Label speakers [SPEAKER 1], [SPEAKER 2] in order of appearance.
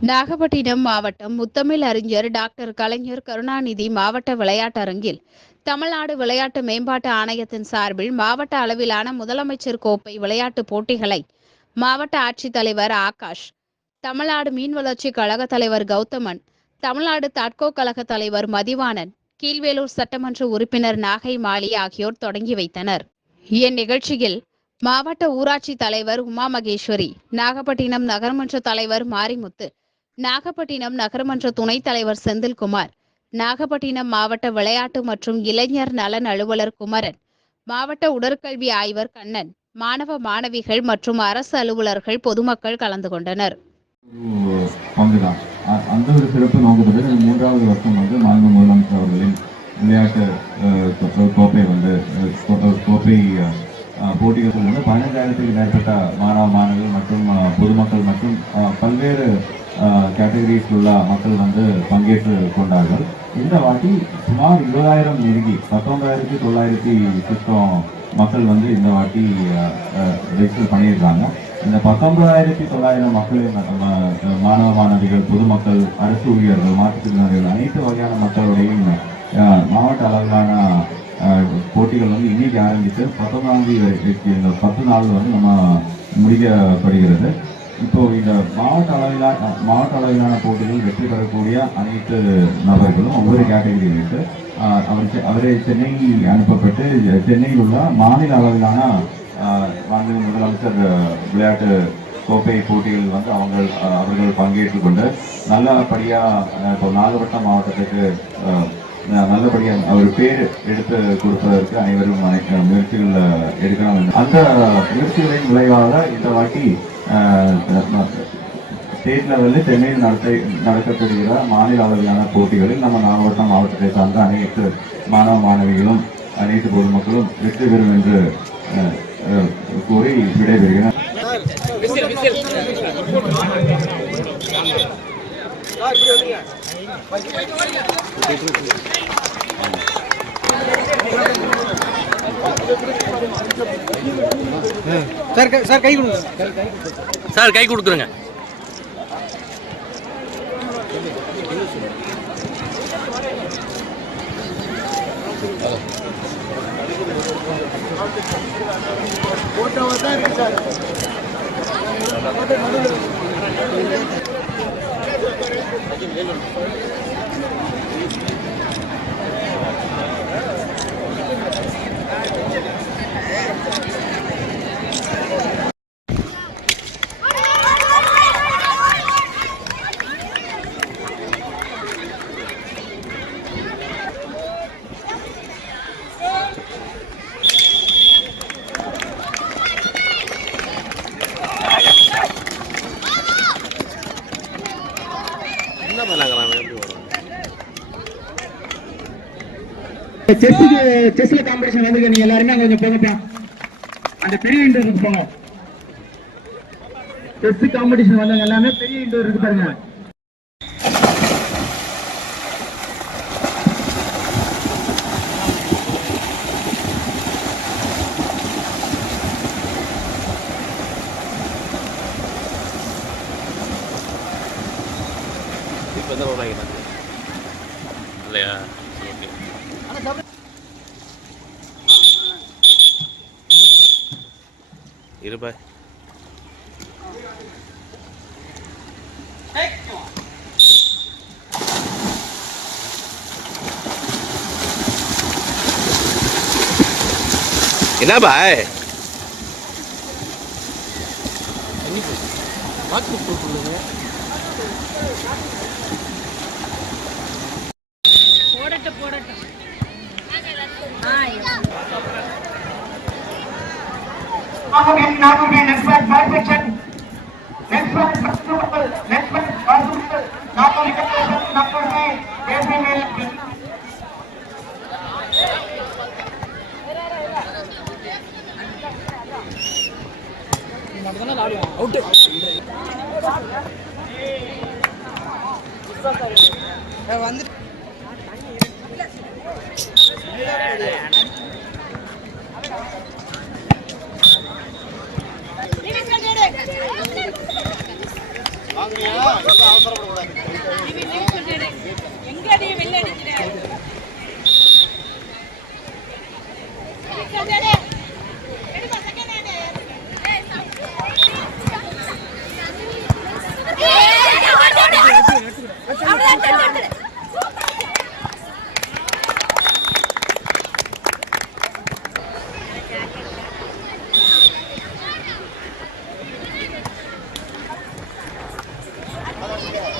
[SPEAKER 1] நாகப்பட்டினம் மாவட்டம் முத்தமிழ் அறிஞர் டாக்டர் கலைஞர் கருணாநிதி மாவட்ட விளையாட்டரங்கில் தமிழ்நாடு விளையாட்டு மேம்பாட்டு ஆணையத்தின் சார்பில் மாவட்ட அளவிலான முதலமைச்சர் கோப்பை விளையாட்டுப் போட்டிகளை மாவட்ட ஆட்சித்தலைவர் ஆகாஷ் தமிழ்நாடு மீன் வளர்ச்சி கழக தலைவர் கௌதமன் தமிழ்நாடு தாட்கோ கழக தலைவர் மதிவாணன் கீழ்வேலூர் சட்டமன்ற உறுப்பினர் நாகை மாலி ஆகியோர் தொடங்கி வைத்தனர். இந்நிகழ்ச்சியில் மாவட்ட ஊராட்சி தலைவர் உமா மகேஸ்வரி நாகப்பட்டினம் நகர்மன்ற தலைவர் மாரிமுத்து நாகப்பட்டினம் நகர்மன்ற துணைத் தலைவர் செந்தில்குமார் நாகப்பட்டினம் மாவட்ட விளையாட்டு மற்றும் இளைஞர் நலன் அலுவலர் குமரன் மாவட்ட உடற்கல்வி ஆய்வர் கண்ணன் மாணவ மாணவிகள் மற்றும் அரசு அலுவலர்கள் பொதுமக்கள் கலந்து கொண்டனர்.
[SPEAKER 2] அந்த ஒரு சிறப்பு நோக்கத்துடன் மூன்றாவது வருஷம் வந்து மாநில முதலமைச்சர் அவர்களின் விளையாட்டு கோப்பை வந்து கோப்பை போட்டிகள் வந்து பதினஞ்சாயிரத்துக்கு மேற்பட்ட மாணவ மாணவிகள் மற்றும் பொதுமக்கள் மற்றும் பல்வேறு கேட்டகரிஸ் உள்ள மக்கள் வந்து பங்கேற்று கொண்டார்கள். இந்த வாட்டி சுமார் இருபதாயிரம் நெருங்கி பத்தொன்பதாயிரத்தி தொள்ளாயிரத்தி சுத்தம் மக்கள் வந்து இந்த வாட்டி ரெஜிஸ்டர் பண்ணியிருக்காங்க. இந்த பத்தொன்பதாயிரத்தி தொள்ளாயிரம் மக்களின் மாணவ மாணவிகள் பொதுமக்கள் அரசு ஊழியர்கள் மாற்றுத்திறனாளிகள் அனைத்து வகையான மக்களுடையும் மாவட்ட அளவிலான போட்டிகள் வந்து இன்னைக்கு ஆரம்பித்து பத்தொன்பதாம் தேதி இந்த பத்து நாள் வந்து நம்ம முடிக்கப்படுகிறது. இப்போ இந்த மாவட்ட அளவிலான மாவட்ட அளவிலான போட்டிகளில் வெற்றி பெறக்கூடிய அனைத்து நபர்களும் ஒவ்வொரு கேட்டகரியில் வைத்து அவர் செ- அவரை சென்னை அனுப்பப்பட்டு சென்னையில் உள்ள மாநில அளவிலான மாநில முதலமைச்சர் விளையாட்டு கோப்பை போட்டிகள் வந்து அவங்க அவர்கள் பங்கேற்று கொண்டு நல்லபடியாக இப்போ நாகப்பட்டினம் மாவட்டத்துக்கு நல்லபடியாக அவர் பேர் எடுத்து கொடுப்பதற்கு அனைவரும் முயற்சிகள் எடுக்கலாம் அந்த முயற்சிகளின் விளைவாக இந்த வாட்டி ஸ்டேட் லெவலில் சென்னையில் நடத்த நடத்தப்படுகிற மாநில அளவிலான போட்டிகளில் நம்ம நாகப்பட்டினம் மாவட்டத்தை சார்ந்த அனைத்து மாணவ மாணவிகளும் அனைத்து பொதுமக்களும் வெற்றி பெறும் என்று கூறி விடைபெறுகிறேன்.
[SPEAKER 3] சார் கை கொடுங்க.
[SPEAKER 4] சார் கை கொடுக்குறேங்க என்ன பண்ணாங்க எப்படி வரும்
[SPEAKER 3] செஸ்ஸுக்கு செஸ்ல காம்படிஷன் வந்துருக்க நீங்க எல்லாருமே அங்க கொஞ்சம் போங்கப்பா. அந்த பெரிய இன்டோருக்கு போங்க செஸ் காம்படிஷன் வந்தவங்க எல்லாமே பெரிய இன்டோர் இருக்கு பாருங்க.
[SPEAKER 4] வாங்கிட்டாங்க இல்லையா? ஓகே. இருப்பா என்ன பாய்?
[SPEAKER 3] Nagobi, போடட்டும்
[SPEAKER 1] போடட்டும். அவுட்டு வந்துட்டு அவசரப்படக்கூடாது